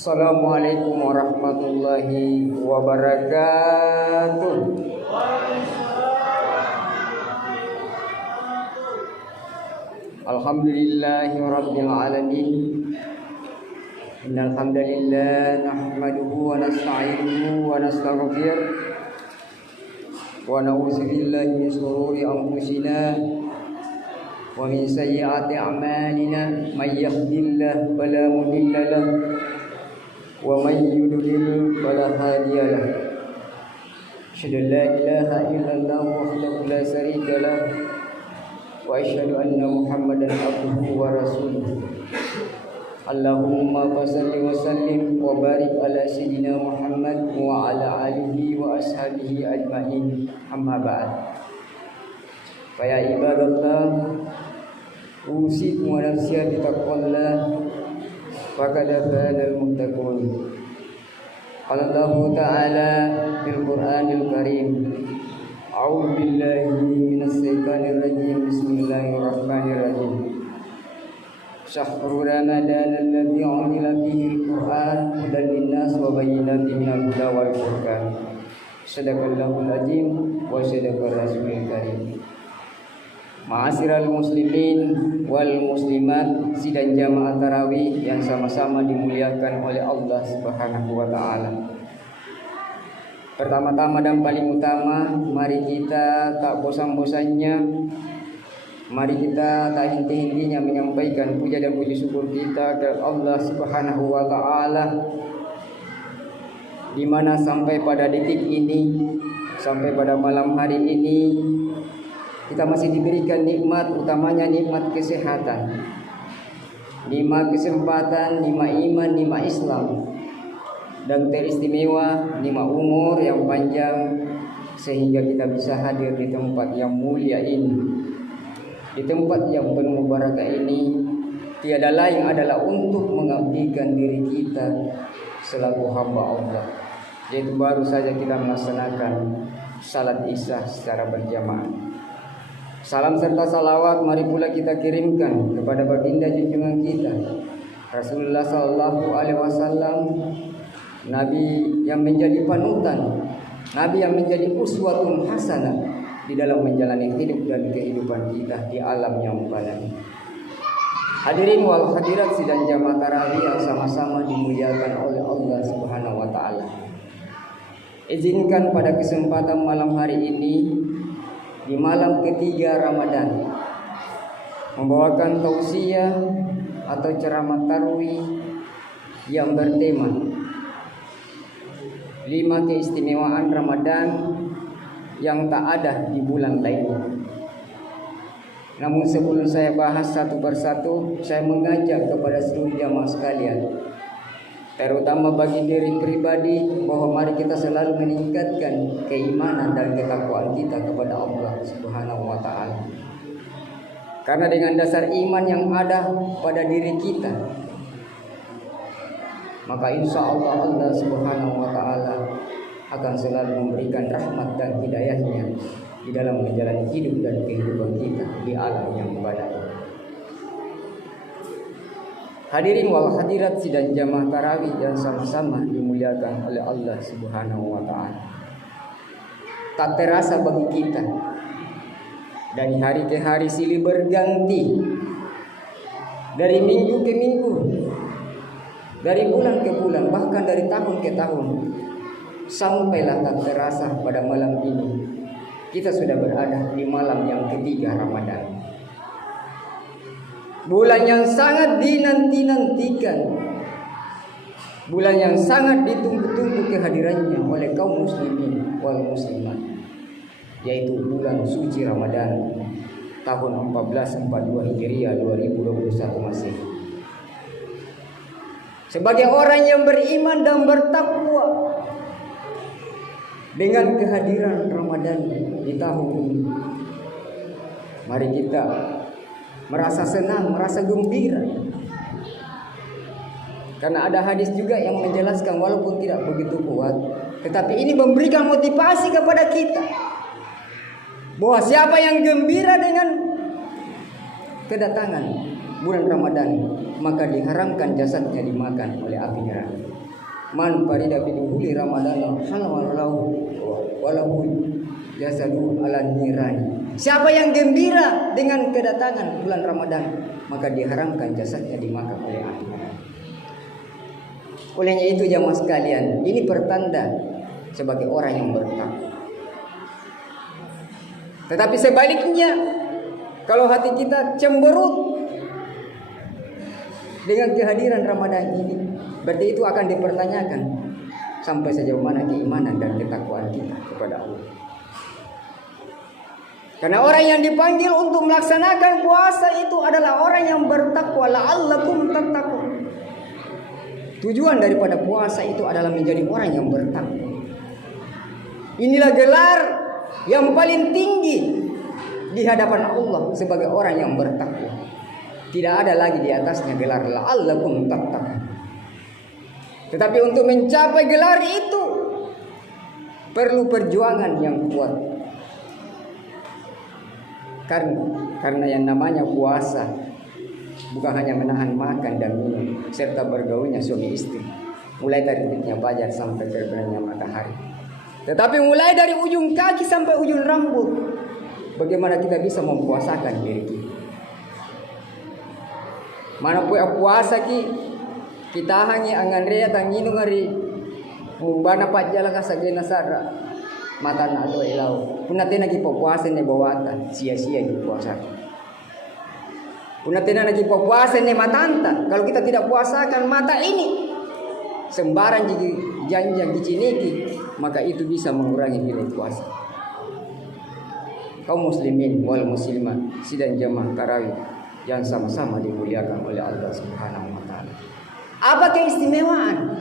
Assalamualaikum warahmatullahi wabarakatuh. Alhamdulillahi rabbil alamin. Innal hamdalillah nahmaduhu wa nasta'inuhu wa nastaghfiruh wa na'udzu billahi min shururi anfusina wa min sayyiati a'malina may yahdihillahu fala mudilla lahu wa may yudlil fala hadiya lahu. Asyhadu an la ilaha illallah wahdahu la syarika lahu wa asyhadu anna Muhammadan abduhu wa rasuluh. Allahumma salli wa sallim wa barik ala sayyidina Muhammad wa ala alihi wa ashabihi ajma'in. Amma ba'd. Fa ya ibadallah, usikum wa nafsi bi taqwallah faqad fazal muttaqun. Qala Allah ta'ala fil Qur'anil Karim, a'udzu billahi minas syaitonir rajim. Bismillahirrahmanirrahim. Syahrul Ramadan alladzi unzila fihi al-Qur'an hudan linnas wa bayyinatin minal huda wal furqan. Shadaqallahul azim wa shadaqar rasulul karim. Ma'asyiral muslimin wal muslimat, sidang jamaah tarawih yang sama-sama dimuliakan oleh Allah Subhanahu wa taala. Pertama-tama dan paling utama, mari kita tak bosan-bosannya, mari kita tak henti-hentinya menyampaikan puja dan puji syukur kita kepada Allah Subhanahu wa taala, di mana sampai pada detik ini, sampai pada malam hari ini kita masih diberikan nikmat, utamanya nikmat kesehatan, nikmat kesempatan, nikmat iman, nikmat Islam, dan teristimewa nikmat umur yang panjang sehingga kita bisa hadir di tempat yang mulia ini. Di tempat yang penuh barakah ini tiada lain adalah untuk mengabdikan diri kita selaku hamba Allah, yaitu baru saja kita melaksanakan salat Isya secara berjamaah. Salam serta salawat mari pula kita kirimkan kepada baginda junjungan kita Rasulullah sallallahu alaihi wasallam, Nabi yang menjadi panutan, Nabi yang menjadi uswatun hasanah di dalam menjalani hidup dan kehidupan kita di alam yang fana. Hadirin wal hadirat sidang jamaah tarawih yang sama-sama dimuliakan oleh Allah Subhanahu wa taala. Izinkan pada kesempatan malam hari ini, di malam ketiga Ramadan, membawakan tausiah atau ceramah tarawih yang bertema 5 keistimewaan Ramadan yang tak ada di bulan lainnya. Namun sebelum saya bahas satu persatu, saya mengajak kepada seluruh jamaah sekalian, terutama bagi diri pribadi, bahwa mari kita selalu meningkatkan keimanan dan ketakwaan kita kepada Allah Subhanahu wa taala. Karena dengan dasar iman yang ada pada diri kita, maka insya Allah Allah Subhanahu wa taala akan selalu memberikan rahmat dan hidayahnya di dalam menjalani hidup dan kehidupan kita di alam yang badan. Hadirin wal hadirat sidang jamaah tarawih yang sama-sama dimuliakan oleh Allah Subhanahu wa taala. Tak terasa bagi kita, dari hari ke hari silih berganti, dari minggu ke minggu, dari bulan ke bulan, bahkan dari tahun ke tahun, sampailah tak terasa pada malam ini kita sudah berada di malam yang ketiga Ramadan. Bulan yang sangat dinanti-nantikan, bulan yang sangat ditunggu-tunggu kehadirannya oleh kaum muslimin wal muslimat, yaitu bulan suci Ramadan tahun 1442 Hijriah 2021 Masehi. Sebagai orang yang beriman dan bertakwa, dengan kehadiran Ramadan di tahun ini, mari kita merasa senang, merasa gembira. Karena ada hadis juga yang menjelaskan, walaupun tidak begitu kuat, tetapi ini memberikan motivasi kepada kita bahwa siapa yang gembira dengan kedatangan bulan Ramadan, maka diharamkan jasadnya dimakan oleh api neraka. Man farida fi dukhuli Ramadan walahu jasadu ala nirani. Siapa yang gembira dengan kedatangan bulan Ramadan, maka diharamkan jasadnya dimakan oleh api neraka. Olehnya itu jamaah sekalian, ini pertanda sebagai orang yang bertakwa. Tetapi sebaliknya, kalau hati kita cemberut dengan kehadiran Ramadan ini, berarti itu akan dipertanyakan sampai sejauh mana keimanan dan ketakwaan kita kepada Allah. Karena orang yang dipanggil untuk melaksanakan puasa itu adalah orang yang bertakwa, la'allakum tattaqun. Tujuan daripada puasa itu adalah menjadi orang yang bertakwa. Inilah gelar yang paling tinggi di hadapan Allah sebagai orang yang bertakwa. Tidak ada lagi di atasnya gelar la'allakum tattaqun. Tetapi untuk mencapai gelar itu perlu perjuangan yang kuat. Karena yang namanya puasa bukan hanya menahan makan dan minum serta bergaulnya suami istri, mulai dari terbitnya fajar sampai terbenamnya matahari. Tetapi mulai dari ujung kaki sampai ujung rambut, bagaimana kita bisa mempuasakan diri kita? Mana puasa kita hanya angan rea tanginu ngari mumbana pajala kasagena sara mata na do ilau. Punatena ki puasa ne bawata sia-sia ki puasa. Punatena lagi puasa ne matanta. Kalau kita tidak puasakan mata ini sembarang janji diciniki, maka itu bisa mengurangi nilai puasa. Kaum muslimin wal muslimat sidang jamaah tarawih yang sama-sama dimuliakan oleh Allah Subhanahu wa taala. Apa keistimewaan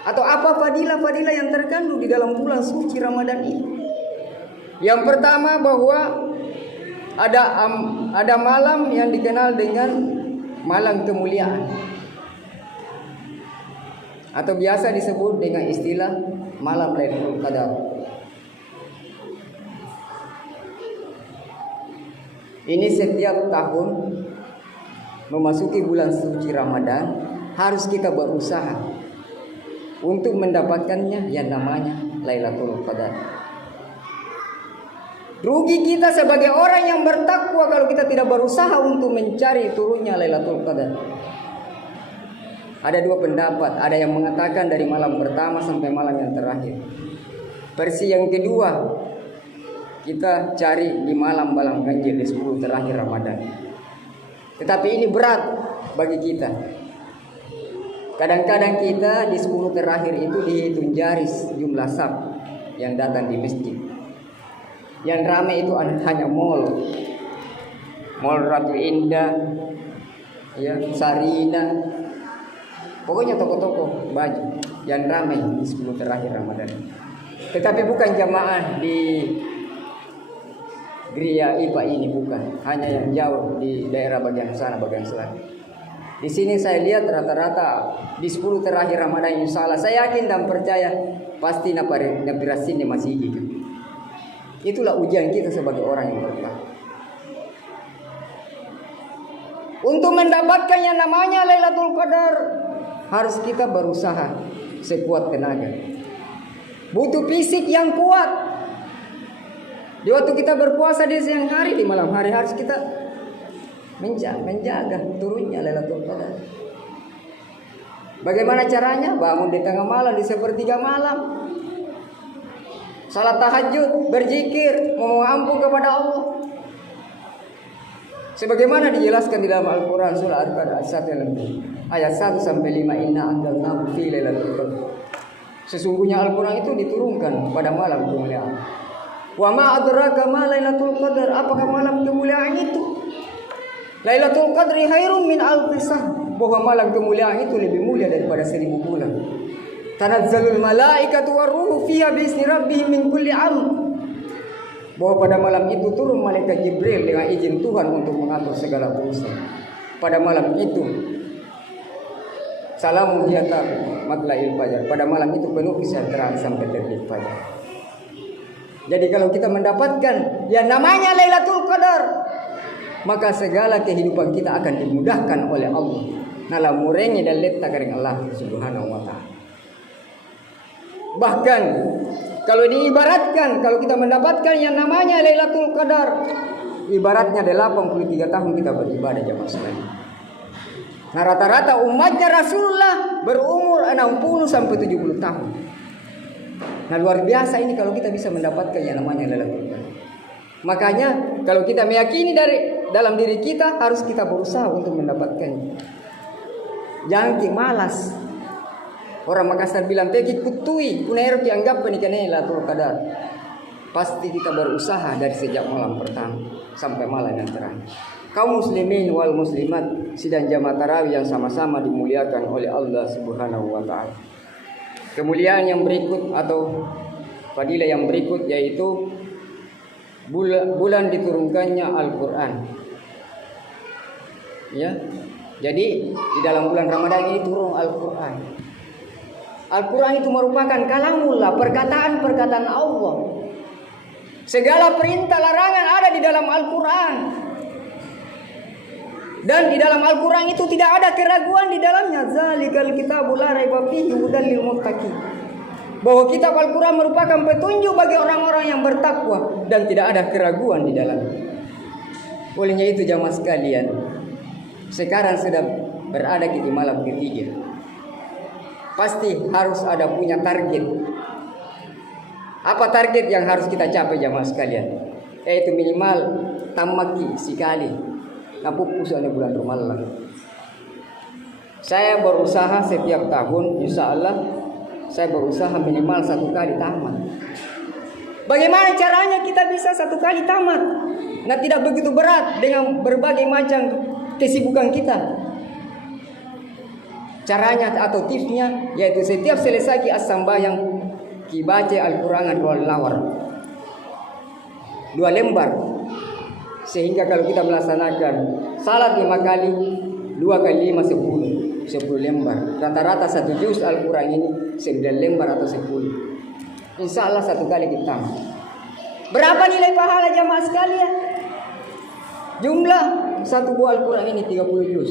atau apa fadilah-fadilah yang terkandung di dalam bulan suci Ramadan ini? Yang pertama bahwa ada malam yang dikenal dengan malam kemuliaan, atau biasa disebut dengan istilah malam Lailatul Qadar. Ini setiap tahun memasuki bulan suci Ramadan harus kita berusaha untuk mendapatkannya yang namanya Lailatul Qadar. Rugi kita sebagai orang yang bertakwa kalau kita tidak berusaha untuk mencari turunnya Lailatul Qadar. Ada dua pendapat, ada yang mengatakan dari malam pertama sampai malam yang terakhir. Versi yang kedua, kita cari di malam ganjil di 10 terakhir Ramadan. Tetapi ini berat bagi kita. Kadang-kadang kita di 10 terakhir itu dihitung jari jumlah saf yang datang di masjid. Yang ramai itu hanya mall Ratu Indah, ya, Sarina, pokoknya toko-toko baju yang ramai di 10 terakhir Ramadan. Tetapi bukan jamaah di Geria IPA ini, bukan, hanya yang jauh di daerah bagian sana, bagian selatan. Di sini saya lihat rata-rata di 10 terakhir Ramadan, insya Allah saya yakin dan percaya pasti napirasinnya masih gitu. Itulah ujian kita sebagai orang yang bertakwa. Untuk mendapatkan yang namanya Lailatul Qadar harus kita berusaha sekuat tenaga. Butuh fisik yang kuat. Di waktu kita berpuasa di siang hari, di malam hari harus kita menjaga turunnya Lailatul Qadar. Bagaimana caranya? Bangun di tengah malam, di sepertiga malam, salat tahajud, berzikir, memohon ampun kepada Allah. Sebagaimana dijelaskan di dalam Al-Quran surah Al-Qadr ayat 1 sampai 5, inna anzalnahu fi lailatul qadr. Sesungguhnya Al-Quran itu diturunkan pada malam kemuliaan. Wa ma adraka ma lailatul qadr? Apakah malam kemuliaan itu? Lailatul Qadri khairun min alfi shahr. Bahwa malam kemuliaan itu lebih mulia daripada 1000 bulan. Tanazzalul malaikatu waruhu fiha bi'izni rabbihim min kulli amr. Bahwa pada malam itu turun malaikat Jibril dengan izin Tuhan untuk mengatur segala urusan. Pada malam itu salamun hiyata matla'il fajar. Pada malam itu penuh kesejahteraan sampai terbit fajar. Jadi kalau kita mendapatkan yang namanya Lailatul Qadar, maka segala kehidupan kita akan dimudahkan oleh Allah. Nala murenge dan letak kering Allah Subhanahu wa taala. Bahkan kalau diibaratkan, kalau kita mendapatkan yang namanya Lailatul Qadar, ibaratnya 83 tahun kita beribadah jamaah sekalian. Nah, rata-rata umatnya Rasulullah berumur 60 sampai 70 tahun. Nah, luar biasa ini kalau kita bisa mendapatkan yang namanya Lailatul Qadar. Makanya kalau kita meyakini dari dalam diri kita, harus kita berusaha untuk mendapatkannya. Jangan malas. Orang Makassar bilang teki kutui, unairo dianggap penikahnya Lailatul Qadar. Pasti kita berusaha dari sejak malam pertama sampai malam yang terakhir. Kaum muslimin wal muslimat sidang jamaah tarawih yang sama-sama dimuliakan oleh Allah Subhanahu wa taala. Kemuliaan yang berikut atau fadilah yang berikut yaitu bulan diturunkannya Al-Qur'an. Ya. Jadi di dalam bulan Ramadan ini turun Al-Qur'an. Al-Qur'an itu merupakan kalamullah, perkataan-perkataan Allah. Segala perintah larangan ada di dalam Al-Qur'an. Dan di dalam Al-Qur'an itu tidak ada keraguan di dalamnya. Zalikal kitabul la raiba fihi hudal lil muttaqin. Bahwa kitab Al-Qur'an merupakan petunjuk bagi orang-orang yang bertakwa dan tidak ada keraguan di dalamnya. Olehnya itu jamaah sekalian, sekarang sudah berada di malam ketiga. Pasti harus ada punya target. Apa target yang harus kita capai jamaah sekalian? Yaitu minimal tamaki sekali. Napupus oleh bulan Ramadan. Saya berusaha setiap tahun, insya Allah saya berusaha minimal 1 kali tamat. Bagaimana caranya kita bisa 1 kali tamat? Nah, tidak begitu berat dengan berbagai macam kesibukan kita. Caranya atau tipsnya yaitu setiap selesai ki as-sambayang ki baca Al-Qur'an 2 lawar. 2 lembar. Sehingga kalau kita melaksanakan salat 5 kali, 2 kali 5 10 lembar. Rata-rata 1 juz Al-Qur'an ini 9 lembar atau 10. Insya Allah 1 kali kita. Berapa nilai pahala jamaah sekalian? Jumlah 1 buah Al-Qur'an ini 30 juz.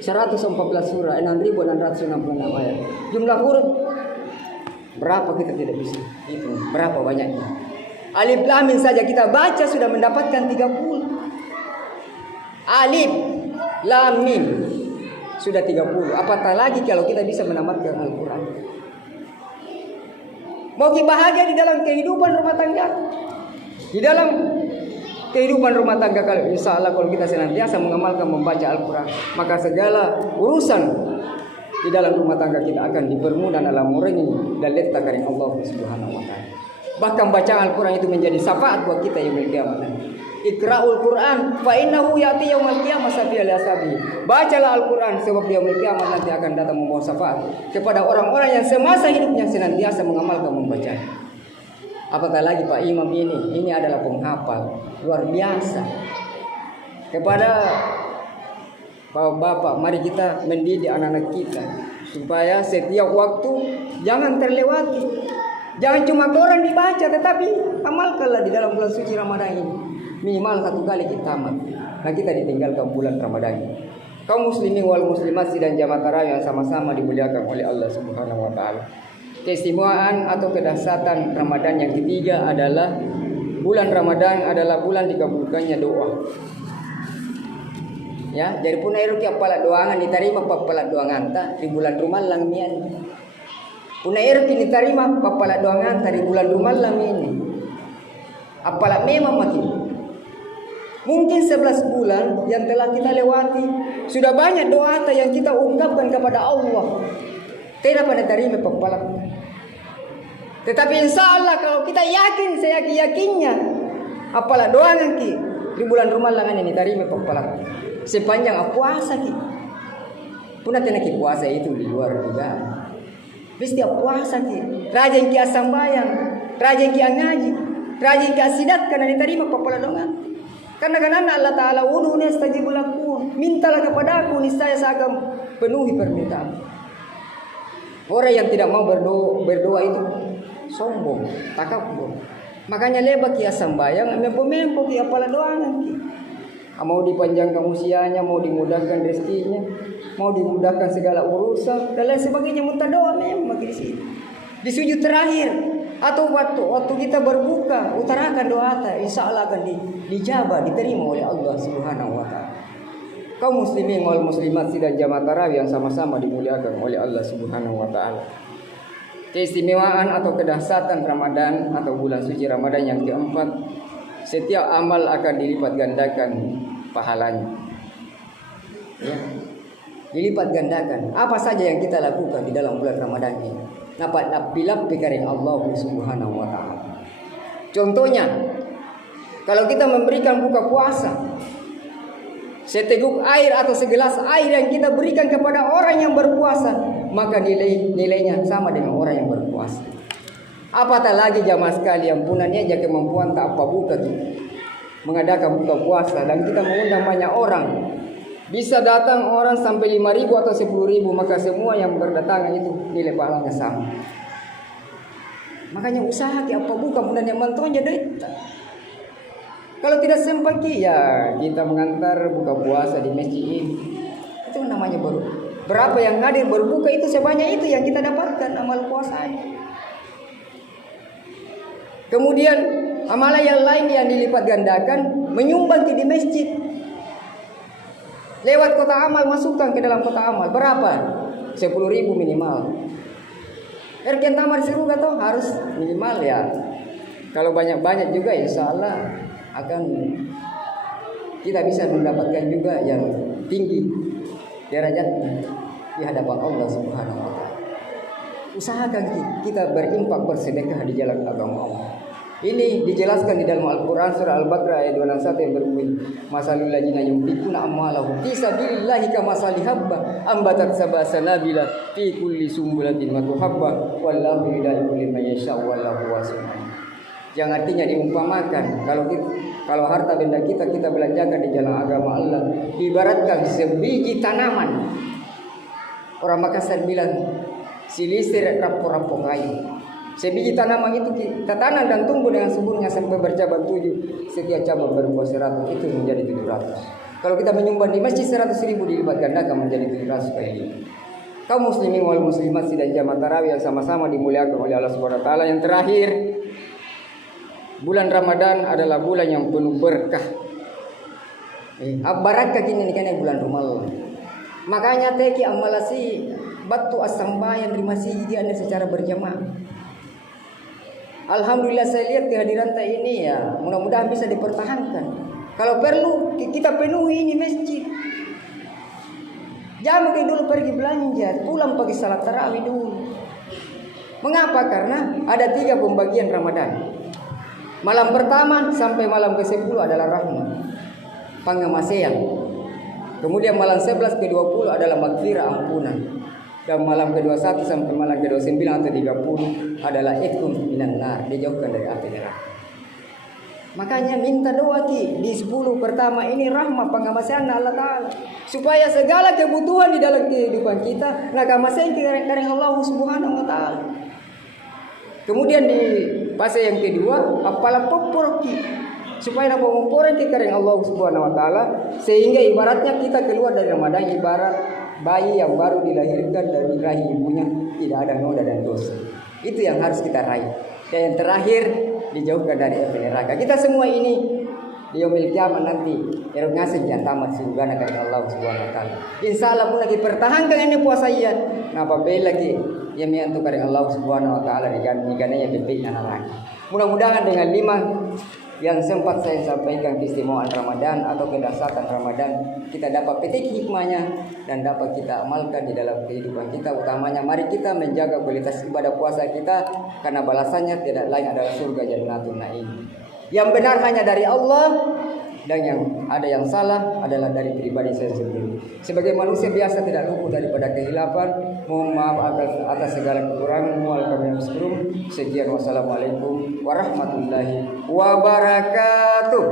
114 surah, 6.666 ayat. Jumlah huruf berapa kita tidak bisa hitung. Berapa banyaknya? Alif lam mim saja kita baca sudah mendapatkan 30. Alif lam mim sudah 30. Apatah lagi kalau kita bisa menamatkan Al-Qur'an. Mau bahagia di dalam kehidupan rumah tangga. Di dalam kehidupan rumah tangga, kalau insya Allah kalau kita senantiasa mengamalkan membaca Al-Quran, maka segala urusan di dalam rumah tangga kita akan dipermudah dalam murni dan letak dari Allah Subhanahu wa taala. Bahkan bacaan Al-Quran itu menjadi syafaat buat kita yang kiamat. Iqra'ul Quran fa innahu ya'ti yaumil qiyamah syafi'an li ashabi. Bacalah Al-Quran sebab di yaumil kiamat nanti akan datang membawa syafaat kepada orang-orang yang semasa hidupnya senantiasa mengamalkan membaca. Apatah lagi Pak Imam ini adalah penghafal luar biasa. Kepada Bapak-bapak, mari kita mendidik anak-anak kita supaya setiap waktu jangan terlewati. Jangan cuma Quran dibaca, tetapi amalkanlah di dalam bulan suci Ramadan ini. Minimal 1 kali kita tamat. Nah, kita ditinggalkan bulan Ramadan ini. Kaum muslimin wal muslimat dan jamaah tarawih yang sama-sama dimuliakan oleh Allah Subhanahu wa taala. Keistimewaan atau kedahsyatan Ramadan yang ketiga adalah bulan Ramadan adalah bulan dikabulkannya doa. Ya, jadi punairu ki apala doangan diterima papala doangan ta di bulan Ramadan mian. Punairu ki diterima papala doangan ta di bulan Ramadan ini. Apala memang mati. Mungkin 11 bulan yang telah kita lewati sudah banyak doa yang kita ungkapkan kepada Allah. Tidak pada terima papala. Tetapi insya Allah kalau kita yakin, saya yakinnya apalah doa nanti di bulan Ramadan ini terima papala. Sepanjang puasa ki. Punah tenak puasa itu di luar juga. Mesti puasa ki. Rajin ki sambayang, rajin ki ngaji, rajin ki sidat karena diterima papala doa. Karena Allah Ta'ala udhuni astajib lakum. Mintalah kepadaku niscaya saya akan penuhi permintaan. Orang yang tidak mau berdoa itu sombong, takabur. Makanya lebak ya sambayang, mempo ki apala doa nanti. mau dipanjangkan usianya, mau dimudahkan rezekinya, mau dimudahkan segala urusan dan lain sebagainya. Minta doa memang di sini. Di sujud terakhir atau waktu kita berbuka, utarakan doa, insya Allah akan dijabah, diterima oleh Allah Subhanahu wa taala. Kaum muslimin wal muslimat sidang jamaah tarawih yang sama-sama dimuliakan oleh Allah Subhanahu wa taala. Keistimewaan atau kedahsyatan Ramadan atau bulan suci Ramadan yang keempat, setiap amal akan dilipat gandakan pahalanya. Ya. Dilipat gandakan. Apa saja yang kita lakukan di dalam bulan Ramadan ini, dapat lapilap pikiran Allah Subhanahu wa taala. Contohnya, kalau kita memberikan buka puasa, seteguk air atau segelas air yang kita berikan kepada orang yang berpuasa, maka nilainya sama dengan orang yang berpuasa. Apatah lagi jamaah sekalian, punanya aja kemampuan tak apa buka tuh mengadakan buka puasa dan kita mengundang banyak orang. Bisa datang orang sampai 5.000 atau 10.000, maka semua yang berdatangan itu nilai pahalanya sama. Makanya usaha ki apa buka mudah yang mantunya deh. Kalau tidak sempat ki ya kita mengantar buka puasa di masjid ini. Itu namanya baru. Berapa yang hadir berbuka itu sebanyak itu yang kita dapatkan amal puasanya. Kemudian amalan yang lain yang dilipat gandakan, menyumbang di masjid. Lewat kota amal, masukkan ke dalam kota amal. Berapa? 10.000 minimal. Erken tamar seru atau harus minimal ya. Kalau banyak-banyak juga insya Allah akan kita bisa mendapatkan juga yang tinggi derajatnya di hadapan Allah Subhanahu wa taala. Usahakan kita berimpak, bersedekah di jalan agama Allah. Ini dijelaskan di dalam Al-Quran surah Al-Baqarah ayat 261 yang berbunyi, masalul ladzina yunfiquna amwalahum fi sabilillahi kamasali habba ambatat sab'a sanabila fi kulli sumbulatin mi'atu habba wallahu yudaifu liman yasha'u wallahu wasi'un. Yang artinya diumpamakan kalau harta benda kita belanjakan di jalan agama Allah, ibaratkan sebiji tanaman. Orang Makassar bilang silisir rapo-rapo kayu. Sebiji tanaman itu kita tanam dan tumbuh dengan suburnya sampai bercabang 7. Setiap cabang berbuah 100, itu menjadi 700. Kalau kita menyumbang di masjid 100.000 dilipat gandakan menjadi 700 kali lipat. Kaum muslimin wal muslimat sidang jamaah tarawih yang sama-sama dimuliakan oleh Allah Subhanahu wa taala. Yang terakhir, bulan Ramadan adalah bulan yang penuh berkah. Barakah kini kan bulan Ramadan. Makanya teki amalasi batu asambayan terima siji Anda secara berjamaah. Alhamdulillah saya lihat kehadiran ini ya, mudah-mudahan bisa dipertahankan. Kalau perlu kita penuhi ini masjid. Jangan dulu pergi belanja, pulang pagi salat tarawih dulu. Mengapa? Karena ada 3 pembagian Ramadan. Malam pertama sampai malam ke-10 adalah rahmat, pangamasean. Kemudian malam 11 ke-20 adalah maghfirah, ampunan. Dan malam ke-21 sampai malam ke-29 atau 30 adalah itqun minan nar, dijauhkan dari api neraka. Makanya minta doa di 10 pertama ini rahmat pangamasean Allah Ta'ala, supaya segala kebutuhan di dalam kehidupan kita nakamasean karena Allah Subhanahu wa taala. Kemudian di fase yang kedua apalah poporoki, supaya nak mengumpulkan karena Allah Subhanahu wa taala, sehingga ibaratnya kita keluar dari Ramadan ibarat bayi yang baru dilahirkan dari rahim ibunya, tidak ada noda dan dosa. Itu yang harus kita raih. Dan yang terakhir, dijauhkan dari api neraka. Kita semua ini di yaumil kiamat nanti erongase yang tamat surga dari Allah Subhanahu wa taala. Insyaallah pun lagi pertahankan ini puasa iya. Napa bel lagi yang miantu dari Allah Subhanahu wa taala digantikan ya bebeknya neraka. Mudah-mudahan dengan 5 yang sempat saya sampaikan keistimewaan Ramadan atau kedahsyatan Ramadan, kita dapat petik hikmahnya dan dapat kita amalkan di dalam kehidupan kita. Utamanya mari kita menjaga kualitas ibadah puasa kita, karena balasannya tidak lain adalah surga Jannatul Naim. Yang benar hanya dari Allah, dan yang ada yang salah adalah dari pribadi saya sendiri. Sebagai manusia biasa tidak luput daripada kehilapan. Mohon maaf atas segala kekurangan. Sekian, wassalamualaikum warahmatullahi wabarakatuh.